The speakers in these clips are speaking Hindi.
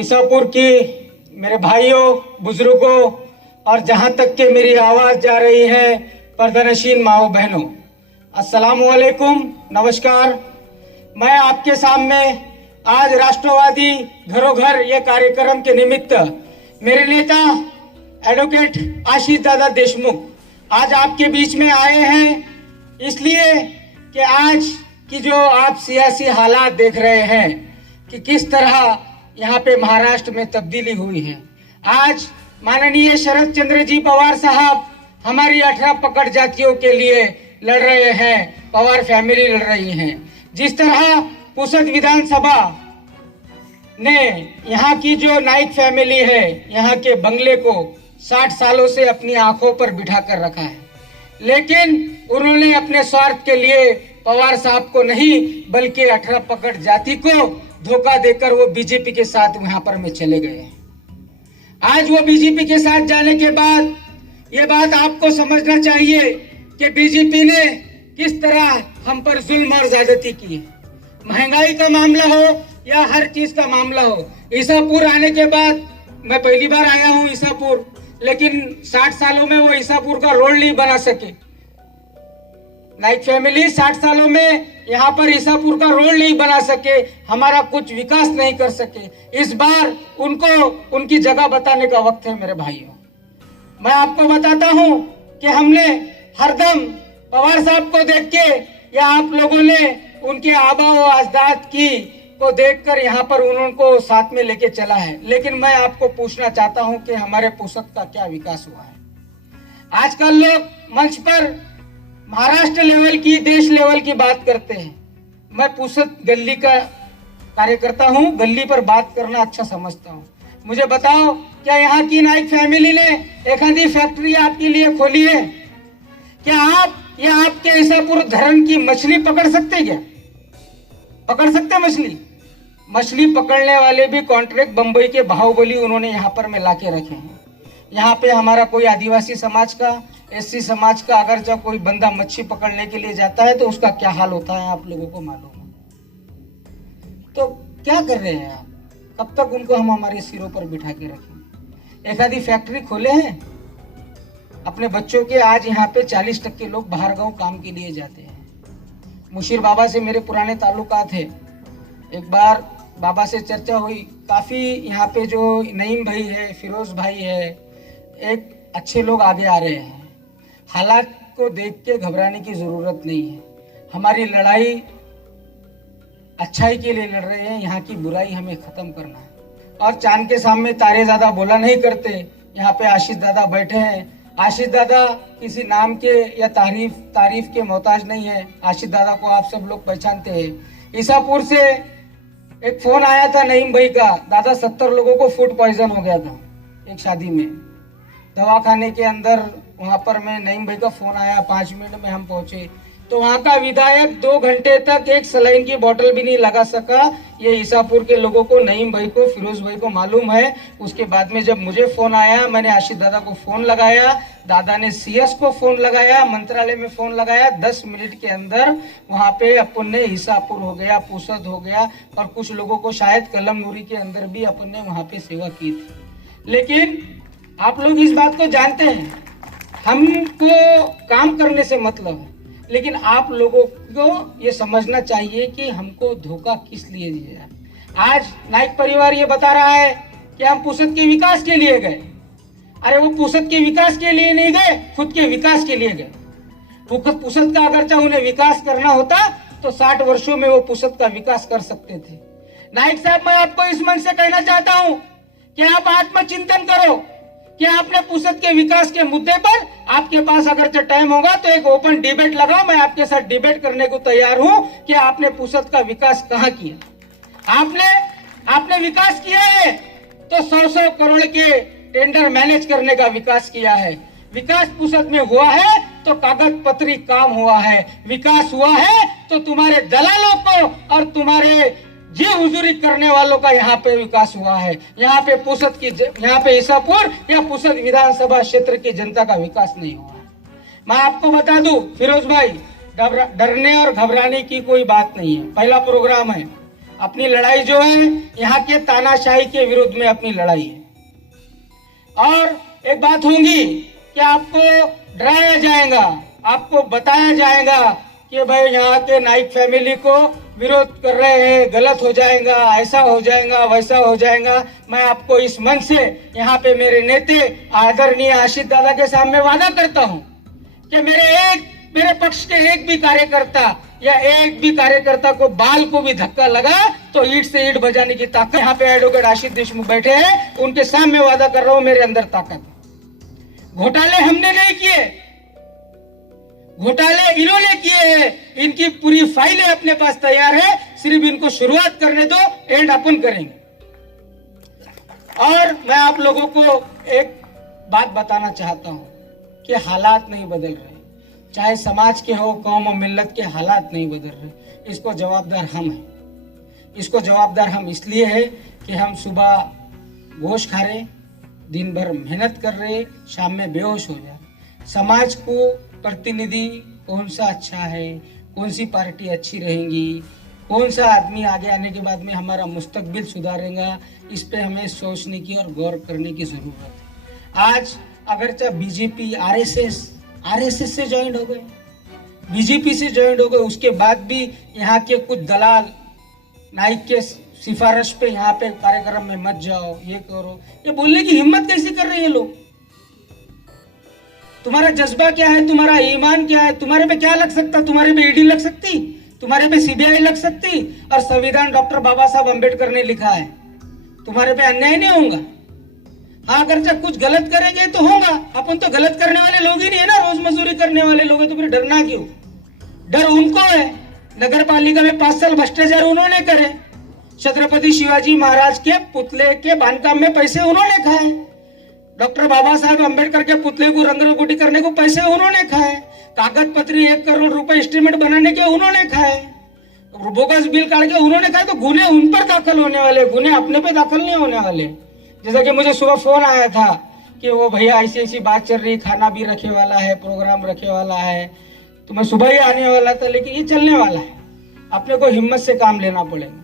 ईसापुर की मेरे भाइयों, बुजुर्गों और जहां तक के मेरी आवाज जा रही है पर्दानशीन माओ बहनों, अस्सलाम वालेकुम, नमस्कार। मैं आपके सामने आज राष्ट्रवादी घरों घर ये कार्यक्रम के निमित्त मेरे नेता एडवोकेट आशीष दादा देशमुख आज आपके बीच में आए हैं, इसलिए कि आज की जो आप सियासी हालात देख रहे हैं कि किस तरह यहाँ पे महाराष्ट्र में तब्दीली हुई है। आज माननीय शरद चंद्र जी पवार साहब हमारी 18 पकड़ जातियों के लिए लड़ रहे हैं, पवार फैमिली लड़ रही है। जिस तरह पुसद विधानसभा ने यहाँ की जो नाइक फैमिली है, यहाँ के बंगले को 60 सालों से अपनी आंखों पर बिठा कर रखा है, लेकिन उन्होंने अपने स्वार्थ के लिए पवार साहब को नहीं बल्कि 18 पकड़ जाति को धोखा देकर वो बीजेपी के साथ वहां पर में चले गए। आज वो बीजेपी के साथ जाने के बाद ये बात आपको समझना चाहिए कि बीजेपी ने किस तरह हम पर जुल्म और ज्यादती की। महंगाई का मामला हो या हर चीज का मामला हो, ईसापुर आने के बाद मैं पहली बार आया हूँ ईसापुर, लेकिन 60 सालों में वो ईसापुर का रोड नहीं बना सके। नाइक फैमिली 60 सालों में यहाँ पर ईसापुर का रोड नहीं बना सके, हमारा कुछ विकास नहीं कर सके। इस बार उनको उनकी जगह बताने का वक्त है मेरे भाइयों। मैं आपको बताता हूँ कि हमने हरदम पवार साहब को देख के या आप लोगों ने उनके आबा व अजदाद की को देखकर यहाँ पर उनको साथ में लेके चला है, लेकिन मैं आपको पूछना चाहता हूँ कि हमारे पुसद का क्या विकास हुआ है। आजकल लोग मंच पर महाराष्ट्र लेवल की, देश लेवल की बात करते हैं। मैं पुसद गली का कार्यकर्ता हूँ, गली पर बात करना अच्छा समझता हूँ। मुझे बताओ, क्या यहाँ की नाइक फैमिली ने एक आधी फैक्ट्री आपके लिए खोली है? क्या आप या आपके ईसापुर धरण की मछली पकड़ सकते? क्या पकड़ सकते मछली? मछली पकड़ने वाले भी कॉन्ट्रैक्ट बंबई के बाहुबली उन्होंने यहाँ पर में लाके रखे हैं। यहाँ पे हमारा कोई आदिवासी समाज का, एससी समाज का अगर जब कोई बंदा मच्छी पकड़ने के लिए जाता है तो उसका क्या हाल होता है आप लोगों को मालूम है। तो क्या कर रहे हैं आप? कब तक उनको हम हमारे सिरों पर बिठा के रखें? एक आधी फैक्ट्री खोले हैं अपने बच्चों के। आज यहाँ पे 40% लोग बाहर गांव काम के लिए जाते हैं। मुशीर बाबा से मेरे पुराने ताल्लुकात है। एक बार बाबा से चर्चा हुई, काफी यहाँ पे जो नईम भाई है, फिरोज भाई है, एक अच्छे लोग आगे आ रहे हैं। हालात को देख के घबराने की जरूरत नहीं है। हमारी लड़ाई अच्छाई के लिए लड़ रहे हैं, यहाँ की बुराई हमें खत्म करना है। और चांद के सामने तारे ज्यादा बोला नहीं करते। यहाँ पे आशीष दादा बैठे हैं। आशीष दादा किसी नाम के या तारीफ के मोहताज नहीं है। आशीष दादा को आप सब लोग पहचानते हैं। ईसापुर से एक फोन आया था नईम भाई का, दादा 70 लोगों को फूड पॉइजन हो गया था एक शादी में, दवाखाने के अंदर। वहां पर मैं नईम भाई का फोन आया, 5 मिनट में हम पहुंचे। तो वहां का विधायक 2 घंटे तक एक सलाइन की बोतल भी नहीं लगा सका। ये ईसापुर के लोगों को, नईम भाई को, फिरोज भाई को मालूम है। उसके बाद में जब मुझे फोन आया, मैंने आशीष दादा को फोन लगाया, दादा ने सीएस को फोन लगाया, मंत्रालय में फोन लगाया। 10 मिनट के अंदर वहां पे अपन ने ईसापुर हो गया, पुसद हो गया, और कुछ लोगों को शायद कलम नूरी के अंदर भी अपन ने वहां पे सेवा की थी। लेकिन आप लोग इस बात को जानते हैं, हमको काम करने से मतलब है, लेकिन आप लोगों को ये समझना चाहिए कि हमको धोखा किस लिए दिया जाए। आज नाइक परिवार ये बता रहा है कि हम पुसद के विकास के लिए गए। अरे वो पुसद के विकास के लिए नहीं गए, खुद के विकास के लिए गए। पुसद का अगर चाहे उन्हें विकास करना होता तो 60 वर्षों में वो पुसद का विकास कर सकते थे। नाइक साहब, मैं आपको इस मंच से कहना चाहता हूं कि आप आत्मचिंतन करो कि आपने पुसद के विकास के मुद्दे पर आपके पास अगर टाइम होगा तो एक ओपन डिबेट लगाओ। मैं आपके साथ डिबेट करने को तैयार हूं कि आपने पुसद का विकास कहां किया। आपने विकास किया है तो 100 करोड़ के टेंडर मैनेज करने का विकास किया है। विकास पुसद में हुआ है तो कागज पत्री काम हुआ है। विकास हुआ है तो तुम्हारे दलालों को और तुम्हारे जी हुजूरी करने वालों का यहाँ पे विकास हुआ है। यहाँ पे पुसद की, यहाँ पे ईसापुर या पुसद विधानसभा क्षेत्र की जनता का विकास नहीं हुआ है। मैं आपको बता दूं फिरोज भाई, डरने और घबराने की कोई बात नहीं है। पहला प्रोग्राम है, अपनी लड़ाई जो है यहाँ के तानाशाही के विरुद्ध में अपनी लड़ाई है। और एक बात होगी कि आपको डराया जाएगा, आपको बताया जाएगा कि भाई यहाँ के नाइक फैमिली को विरोध कर रहे हैं, गलत हो जाएगा, ऐसा हो जाएगा, वैसा हो जाएगा। मैं आपको इस मन से यहाँ पे मेरे नेते आदरणीय आशीष दादा के सामने वादा करता हूँ कि मेरे पक्ष के एक भी कार्यकर्ता या एक भी कार्यकर्ता को बाल को भी धक्का लगा तो ईंट से ईंट बजाने की ताकत, यहाँ पे एडवोकेट आशीष देशमुख बैठे हैं, उनके सामने वादा कर रहा हूँ मेरे अंदर ताकत। घोटाले हमने नहीं किए, घोटाले इन्होंने किए हैं। इनकी पूरी फाइलें अपने पास तैयार है, सिर्फ इनको शुरुआत करने दो, एंड अपन करेंगे। और मैं आप लोगों को एक बात बताना चाहता हूं कि हालात नहीं बदल रहे, चाहे समाज के हो, कौम और मिल्लत के, हालात नहीं बदल रहे। इसको जवाबदार हम हैं। इसको जवाबदार हम इसलिए है कि हम सुबह गोश्त खा रहे, दिन भर मेहनत कर रहे, शाम में बेहोश हो जाए। समाज को प्रतिनिधि कौन सा अच्छा है, कौन सी पार्टी अच्छी रहेगी, कौन सा आदमी आगे आने के बाद में हमारा मुस्तकबिल सुधारेगा, इस पे हमें सोचने की और गौर करने की जरूरत है। आज अगर चाहे बीजेपी आरएसएस से ज्वाइन हो गए, बीजेपी से ज्वाइन हो गए, उसके बाद भी यहाँ के कुछ दलाल नाइक के सिफारिश पे यहाँ पे कार्यक्रम में मत जाओ, ये करो, ये बोलने की हिम्मत कैसे कर रहे हैं लोग? तुम्हारा जज्बा क्या है, तुम्हारा ईमान क्या है? तुम्हारे पे क्या लग सकता? तुम्हारे पे ईडी लग सकती, तुम्हारे पे सीबीआई लग सकती, और संविधान डॉक्टर बाबा साहब अम्बेडकर ने लिखा है, तुम्हारे पे अन्याय नहीं होगा। हाँ, अगर जब कुछ गलत करेंगे तो होगा, अपन तो गलत करने वाले लोग ही नहीं है ना, रोज मजदूरी करने वाले लोग हैं, तो फिर डरना क्यों? डर उनको है। नगर पालिका में 5 साल भ्रष्टाचार उन्होंने करे, छत्रपति शिवाजी महाराज के पुतले के बांधकाम में पैसे उन्होंने खाए, डॉक्टर बाबा साहब अम्बेडकर के पुतले को रंग रंगोटी करने को पैसे उन्होंने खाए, कागज पत्री 1 करोड़ रुपए एस्टीमेट बनाने के उन्होंने खाए, बोगस बिल काट के उन्होंने खाए। तो गुने उन पर दाखिल होने वाले, गुने अपने पे दाखिल नहीं होने वाले। जैसा कि मुझे सुबह फोन आया था कि वो भैया ऐसी बात चल रही, खाना भी रखे वाला है, प्रोग्राम रखे वाला है, तो मैं सुबह ही आने वाला था, लेकिन ये चलने वाला है। अपने को हिम्मत से काम लेना पड़ेगा,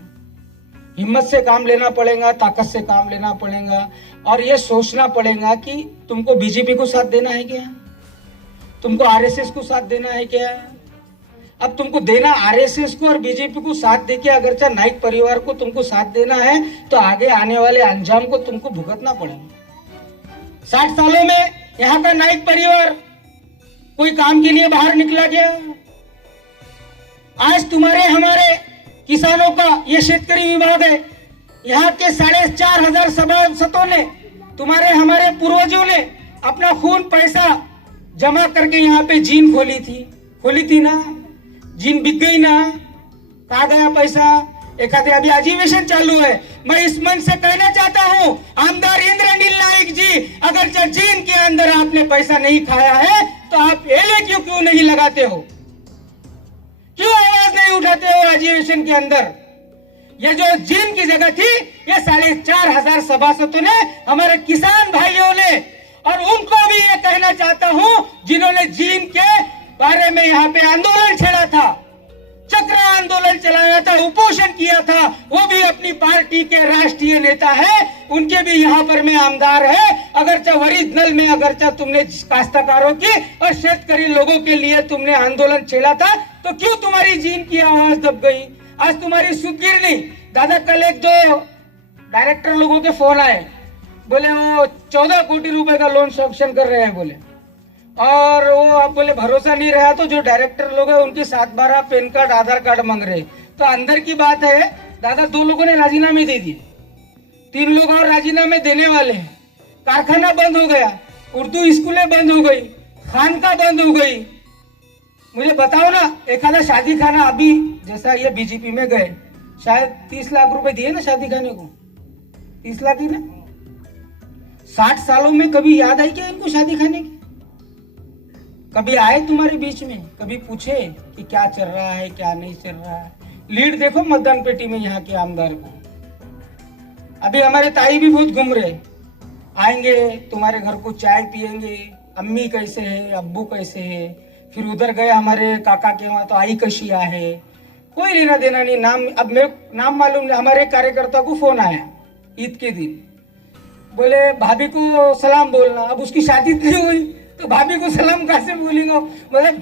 हिम्मत से काम लेना पड़ेगा, ताकत से काम लेना पड़ेगा, और ये सोचना पड़ेगा कि तुमको बीजेपी को साथ देना है क्या, तुमको आरएसएस को साथ देना है क्या। अब तुमको देना आरएसएस को और बीजेपी को साथ देके, अगर चाहे नाइक परिवार को तुमको साथ देना है, तो आगे आने वाले अंजाम को तुमको भुगतना पड़ेगा। 60 सालों में यहाँ का नाइक परिवार कोई काम के लिए बाहर निकला गया? आज तुम्हारे हमारे किसानों का ये शेतकरी विभाग है, यहाँ के 4,500 सभासदों ने, तुम्हारे हमारे पूर्वजों ने अपना खून पैसा जमा करके यहाँ पे जीन खोली थी ना, जीन बिक गई ना, कहाँ गया पैसा? एखादे अभी अधिवेशन चालू है। मैं इस मन से कहना चाहता हूँ, आमदार इंद्रनील नाइक जी, अगर जीन के अंदर आपने पैसा नहीं खाया है तो आप एले क्यों नहीं लगाते हो, क्यों आवाज नहीं उठाते हो अधिवेशन के अंदर? ये जो जीन की जगह थी, ये 4,500 सभासदों ने, हमारे किसान भाइयों ने, और उनको भी ये कहना चाहता हूं जिन्होंने जीन के बारे में यहाँ पे आंदोलन छेड़ा था, चक्र आंदोलन चलाया था, उपोषण किया था, वो भी अपनी पार्टी के राष्ट्रीय नेता है, उनके भी यहाँ पर में आमदार है। अगर चाहे ओरिजिनल में, अगर चाहे तुमने काश्तकारों की और शेतकरी लोगों के लिए तुमने आंदोलन छेड़ा था, तो क्यों तुम्हारी जीन की आवाज दब गई? आज तुम्हारी सुध गिर नहीं। दादा, कल एक जो डायरेक्टर लोगों के फोन आए, बोले वो 14 कोटी रुपए का लोन सैंक्शन कर रहे हैं बोले, और वो आप बोले भरोसा नहीं रहा तो जो डायरेक्टर लोग हैं उनके 7-12 पैन कार्ड, आधार कार्ड मांग रहे। तो अंदर की बात है दादा, 2 लोगों ने राजीनामे दे दिए, 3 लोग और राजीनामे देने वाले हैं। कारखाना बंद हो गया, उर्दू स्कूलें बंद हो गई, खानका बंद हो गई। मुझे बताओ ना, एखादा शादी खाना, अभी जैसा ये बीजेपी में गए, शायद 30 लाख रुपए दिए ना शादी खाने को, 30 लाख ही ना। 60 सालों में कभी याद आई क्या इनको शादी खाने की? कभी आए तुम्हारे बीच में, कभी पूछे कि क्या चल रहा है, क्या नहीं चल रहा है? लीड देखो मतदान पेटी में यहाँ के आमदार को। अभी हमारे ताई भी बहुत घूम रहे, आएंगे तुम्हारे घर को चाय पिएंगे, अम्मी कैसे है, अब्बू कैसे है, फिर उधर गए हमारे काका के वहां तो आई कशी आहे, कोई लेना देना नहीं। नाम अब मेरे नाम मालूम नहीं। हमारे एक कार्यकर्ता को फोन आया ईद के दिन, बोले भाभी को सलाम बोलना। अब उसकी शादी नहीं हुई तो भाभी को सलाम कैसे बोलेगा? मतलब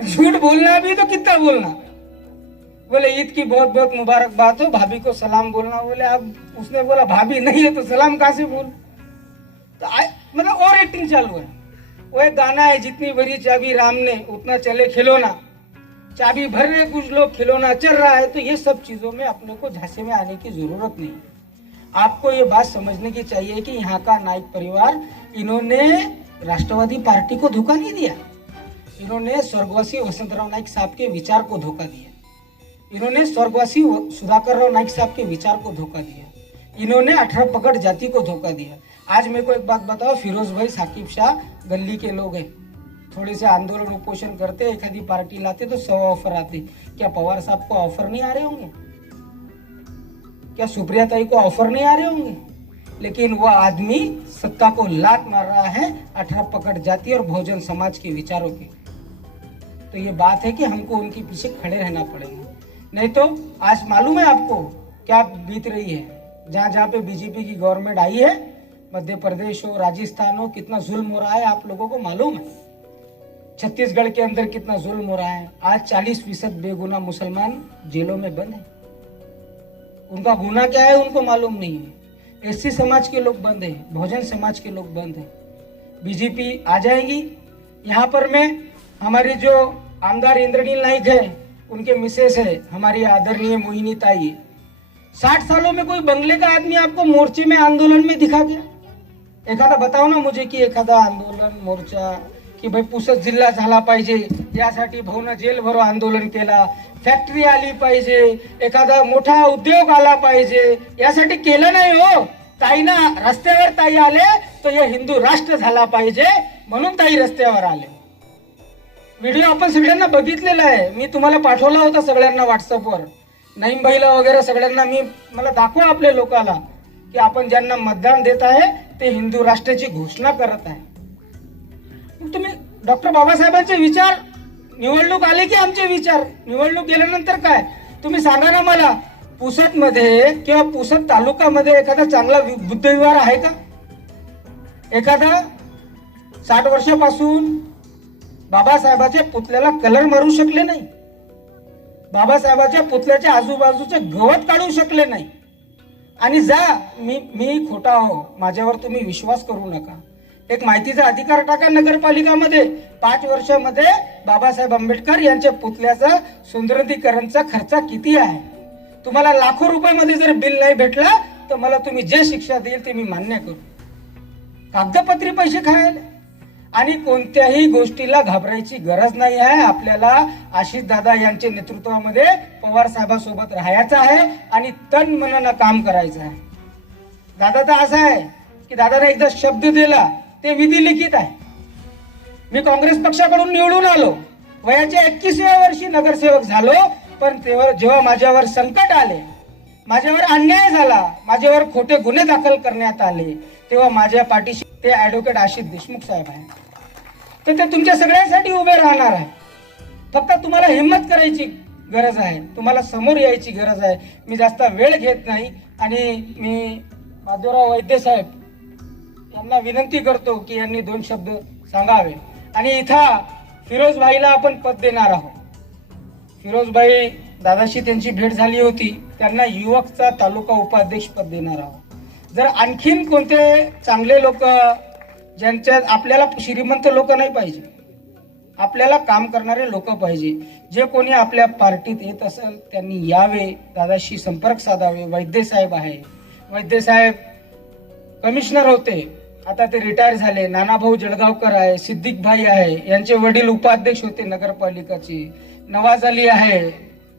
झूठ बोलना भी तो कितना बोलना। बोले ईद की बहुत बहुत मुबारकबाद हो, भाभी को सलाम बोलना। बोले अब उसने बोला भाभी नहीं है तो सलाम कहाँ से बोल? तो मतलब और एक्टिंग चालू है। वो एक गाना है, जितनी बड़ी चाबी राम ने उतना चले खिलौना, चाबी भर रहे कुछ लोग, खिलौना चल रहा है। तो ये सब चीजों में अपने को झांसे में आने की जरूरत नहीं। आपको ये बात समझने की चाहिए कि यहाँ का नाइक परिवार, इन्होंने राष्ट्रवादी पार्टी को धोखा नहीं दिया। इन्होंने स्वर्गवासी वसंतराव नाइक साहब के विचार को धोखा दिया। इन्होंने स्वर्गवासी सुधाकर राव नाइक साहब के विचार को धोखा दिया। इन्होंने 18 पकड़ जाति को धोखा दिया। आज मेरे को एक बात बताओ, फिरोज भाई, साकिब शाह गली के लोग हैं, थोड़े से आंदोलन उपोषण करते, एखादी पार्टी लाते तो 100 ऑफर आते। क्या पवार साहब को ऑफर नहीं आ रहे होंगे? क्या सुप्रिया ताई को ऑफर नहीं आ रहे होंगे? लेकिन वह आदमी सत्ता को लात मार रहा है 18 पकड़ जाति और बहुजन समाज के विचारों की। तो ये बात है कि हमको उनके पीछे खड़े रहना पड़ेगा, नहीं तो आज मालूम है आपको क्या बीत रही है। जहां जहां पे बीजेपी की गवर्नमेंट आई है, मध्य प्रदेश हो, राजस्थान हो, कितना जुल्म हो रहा है आप लोगों को मालूम है। छत्तीसगढ़ के अंदर कितना जुल्म हो रहा है। आज 40% बेगुनाह मुसलमान जेलों में बंद है। उनका गुनाह क्या है उनको मालूम नहीं है। एससी समाज के लोग बंद है, बहुजन समाज के लोग बंद है। बीजेपी आ जाएगी। यहाँ पर मैं हमारी जो आमदार इंद्रनील नाइक है, उनके मिसेस है हमारी आदरणीय मोहिनी ताई। 60 सालों में कोई बंगले का आदमी आपको मोर्चे में, आंदोलन में दिखा गया? एखादा बताओ ना मुझे की एखादा आंदोलन, मोर्चा की भाई पुसद जिल्हा झाला पाहिजे यासाठी भाऊनं जेलभरो आंदोलन केला, फॅक्टरी आली पाहिजे, एखादा मोठा उद्योग आला पाहिजे, यासाठी केलं नाही हो। ताई ना रस्त्यावर ताई आले तो हे हिंदू राष्ट्र झाला पाहिजे म्हणून ताई रस्त्यावर आले। व्हिडिओ आपण सगळ्यांना बघितलेला आहे, मी तुम्हाला पाठवला होता सगळ्यांना व्हॉट्सअपवर। नईम भाईला वगैरे सगळ्यांना मला दाखवा आपल्या लोकाला की आपण ज्यांना मतदान देत आहे ते हिंदू राष्ट्राची घोषणा करत आहे। तुम्ही डॉक्टर बाबासाहेबांचे विचार, निवडणूक आले की आमचे विचार, निवडणूक गेल्यानंतर काय? तुम्ही सांगा ना मला, पुसद मध्ये किंवा पुसद तालुक्यामध्ये एखादा चांगला बुद्धविहार आहे का? एखादा 60 वर्षापासून बाबासाहेबाच्या पुतळ्याला कलर मारू शकले नाही, बाबासाहेबाच्या पुतळ्याच्या आजूबाजूचे गवत काढू शकले नाही। आणि जा, मी खोटा हो, माझ्यावर तुम्ही विश्वास करू नका। एक माहितीचा अधिकार टाका नगरपालिकामध्ये, 5 वर्षामध्ये बाबासाहेब आंबेडकर यांच्या पुतळ्याचा सुंदरीकरणचा खर्च किती आहे? तुम्हाला लाखो रुपयामध्ये जर बिल नाही भेटला तर मला तुम्ही जे शिक्षा देईल ते मी मान्य करू। कागदपत्री पैसे खायला आणि कोणत्याही गोष्टीला घाबरायची गरज नाही आहे। आपल्याला आशिष दादा यांच्या नेतृत्वामध्ये पवार साहेबांसोबत राहायचं आहे आणि तन मनानं काम करायचं आहे। दादा तर असं आहे की दादाने एकदा शब्द दिला ते विधी लिखित आहे। मी काँग्रेस पक्षाकडून निवडून आलो, वयाच्या 21व्या वर्षी नगरसेवक झालो, पण तेव्हा जेव्हा माझ्यावर संकट आले, माझ्यावर अन्याय झाला, माझ्यावर खोटे गुन्हे दाखल करण्यात आले, तेव्हा माझ्या पाठीशी ते ॲडव्होकेट आशिष देशमुख साहेब आहेत। तर ते तुमच्या सगळ्यांसाठी उभे राहणार आहे। फक्त तुम्हाला हिम्मत करायची गरज आहे, तुम्हाला समोर यायची गरज आहे। मी जास्त वेळ घेत नाही आणि मी माधवराव वैद्य साहेब यांना विनंती करतो की यांनी 2 शब्द सांगावे। आणि इथं फिरोज भाईला आपण पद देणार आहोत। फिरोज भाई दादाशी त्यांची भेट झाली होती, त्यांना युवकचा तालुका उपाध्यक्ष पद देणार आहोत। जर आणखीन कोणते चांगले लोक, ज्यांच्यात आपल्याला श्रीमंत लोक नाही पाहिजे, आपल्याला काम करणारे लोक पाहिजे, जे कोणी आपल्या पार्टीत येत असेल त्यांनी यावे, दादाशी संपर्क साधावे। वैद्य साहेब आहे, वैद्य साहेब कमिशनर होते, आता ते रिटायर झाले। नानाभाऊ जळगावकर आहे, सिद्दीक भाई आहे, यांचे वडील उपाध्यक्ष होते नगरपालिकाचे। नवाज अली आहे,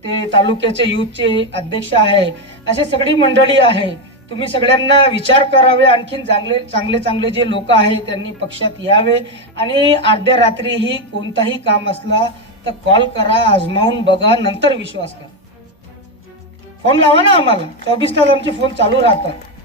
ते तालुक्याचे युथचे अध्यक्ष आहे। असे सगळी मंडळी आहे। तुम्ही सगळ्यांना विचार करावे, आणखीन चांगले चांगले जे लोक आहेत त्यांनी पक्षात यावे आणि अर्ध्या रात्रीही कोणताही काम असला तर कॉल करा, आजमावून बघा, नंतर विश्वास करा। फोन लावा ना आम्हाला, 24 तास आमचे फोन चालू राहतात।